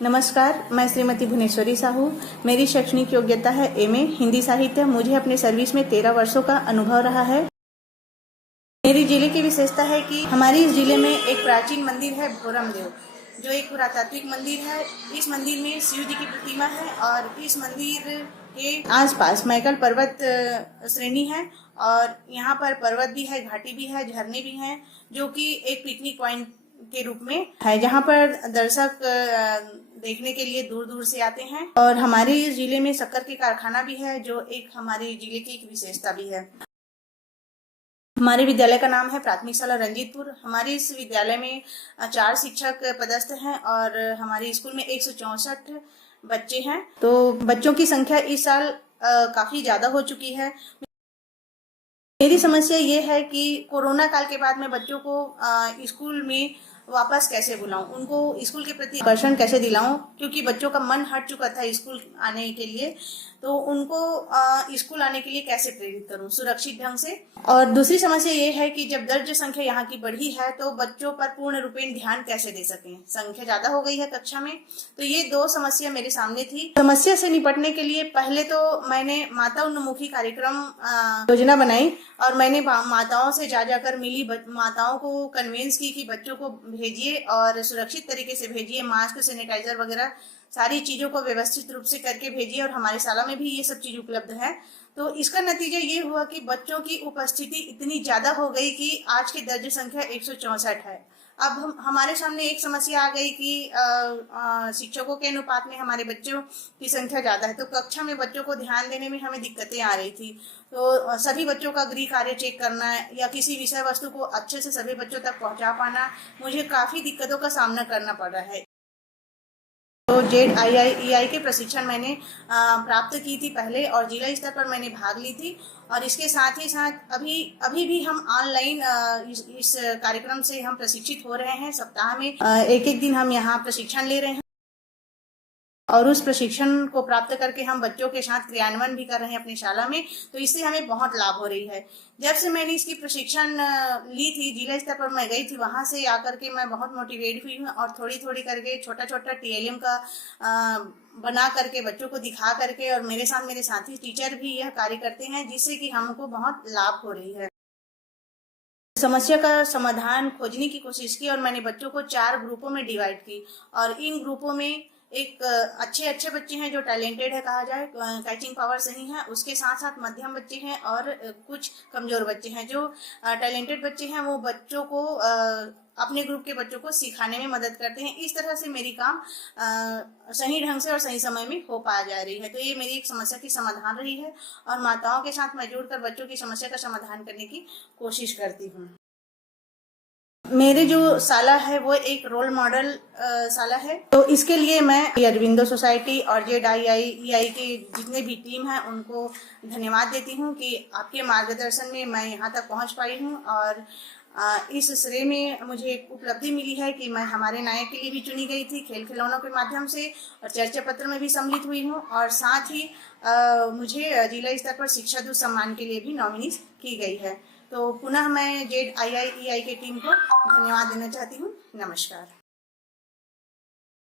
नमस्कार, मैं श्रीमती भुवनेश्वरी साहू। मेरी शैक्षणिक योग्यता है एमए हिंदी साहित्य। मुझे अपने सर्विस में 13 वर्षों का अनुभव रहा है। मेरी जिले की विशेषता है कि हमारे इस जिले में एक प्राचीन मंदिर है भोरम देव, जो एक पुरातात्विक मंदिर है। इस मंदिर में शिव जी की प्रतिमा है और इस मंदिर के आसपास मैकल पर्वत श्रेणी है और यहाँ पर पर्वत भी है, घाटी भी है, झरने भी हैं, जो कि एक पिकनिक पॉइंट के रूप में है, जहाँ पर दर्शक देखने के लिए दूर दूर से आते हैं। और हमारे इस जिले में शक्कर के कारखाना भी है, जो एक हमारे जिले की एक विशेषता भी है। हमारे विद्यालय का नाम है प्राथमिक शाला रंजीतपुर। हमारे इस विद्यालय में 4 शिक्षक पदस्थ हैं और हमारे स्कूल में 164 बच्चे हैं। तो बच्चों की संख्या इस साल काफी ज्यादा हो चुकी है। मेरी समस्या ये है कि कोरोना काल के बाद मैं बच्चों को स्कूल में वापस कैसे बुलाऊं, उनको स्कूल के प्रति आकर्षण कैसे दिलाऊं, क्योंकि बच्चों का मन हट चुका था स्कूल आने के लिए। तो उनको स्कूल आने के लिए कैसे प्रेरित करूं सुरक्षित ढंग से। और दूसरी समस्या ये है कि जब दर्ज संख्या यहाँ की बढ़ी है तो बच्चों पर पूर्ण रूपेण ध्यान कैसे दे सकें, संख्या ज्यादा हो गई है कक्षा में। तो ये 2 समस्या मेरे सामने थी। समस्या से निपटने के लिए पहले तो मैंने माता उन्मुखी कार्यक्रम योजना बनाई और मैंने माताओं से जा जाकर मिली, माताओं को कन्विंस की कि बच्चों को भेजिए और सुरक्षित तरीके से भेजिए, मास्क, सैनिटाइजर वगैरह सारी चीजों को व्यवस्थित रूप से करके भेजिए। और हमारे शाला में भी ये सब चीज उपलब्ध है। तो इसका नतीजा ये हुआ कि बच्चों की उपस्थिति इतनी ज्यादा हो गई कि आज की दर्ज संख्या 164 है। अब हमारे सामने एक समस्या आ गई कि शिक्षकों के अनुपात में हमारे बच्चों की संख्या ज्यादा है, तो कक्षा में बच्चों को ध्यान देने में हमें दिक्कतें आ रही थी। तो सभी बच्चों का गृह कार्य चेक करना या किसी विषय वस्तु को अच्छे से सभी बच्चों तक पहुंचा पाना, मुझे काफी दिक्कतों का सामना करना पड़ रहा है। तो ZII के प्रशिक्षण मैंने प्राप्त की थी पहले और जिला स्तर पर मैंने भाग ली थी। और इसके साथ ही साथ अभी भी हम ऑनलाइन इस कार्यक्रम से हम प्रशिक्षित हो रहे हैं। सप्ताह में एक दिन हम यहाँ प्रशिक्षण ले रहे हैं और उस प्रशिक्षण को प्राप्त करके हम बच्चों के साथ क्रियान्वयन भी कर रहे हैं अपनी शाला में। तो इससे हमें बहुत लाभ हो रही है। जब से मैंने इसकी प्रशिक्षण ली थी, जिला स्तर पर मैं गई थी, वहां से आकर के मैं बहुत मोटिवेट हुई हूँ और थोड़ी थोड़ी करके छोटा छोटा TLM का बना करके बच्चों को दिखा करके, और मेरे साथ मेरे साथी टीचर भी यह कार्य करते हैं, जिससे कि हमको बहुत लाभ हो रही है। समस्या का समाधान खोजने की कोशिश की और मैंने बच्चों को 4 ग्रुपों में डिवाइड की और इन ग्रुपों में एक अच्छे बच्चे हैं जो टैलेंटेड है, कहा जाए कैचिंग पावर सही है, उसके साथ साथ मध्यम बच्चे हैं और कुछ कमजोर बच्चे हैं। जो टैलेंटेड बच्चे हैं वो बच्चों को अपने ग्रुप के बच्चों को सिखाने में मदद करते हैं। इस तरह से मेरी काम सही ढंग से और सही समय में हो पा जा रही है। तो ये मेरी एक समस्या की समाधान रही है और माताओं के साथ मैं जुड़कर बच्चों की समस्या का समाधान करने की कोशिश करती हूँ। मेरे जो शाला है वो एक रोल मॉडल शाला है, तो इसके लिए मैं अरविंदो सोसाइटी और ZII के जितने भी टीम है उनको धन्यवाद देती हूँ कि आपके मार्गदर्शन में मैं यहाँ तक पहुँच पाई हूँ। और इस श्रेय में मुझे एक उपलब्धि मिली है कि मैं हमारे नायक के लिए भी चुनी गई थी खेल खिलौनों के माध्यम से और चर्चा पत्र में भी सम्मिलित हुई हूँ। और साथ ही मुझे जिला स्तर पर शिक्षा दूत सम्मान के लिए भी नॉमिनी की गई है। तो पुनः मैं ZII की टीम को धन्यवाद देना चाहती हूँ। नमस्कार।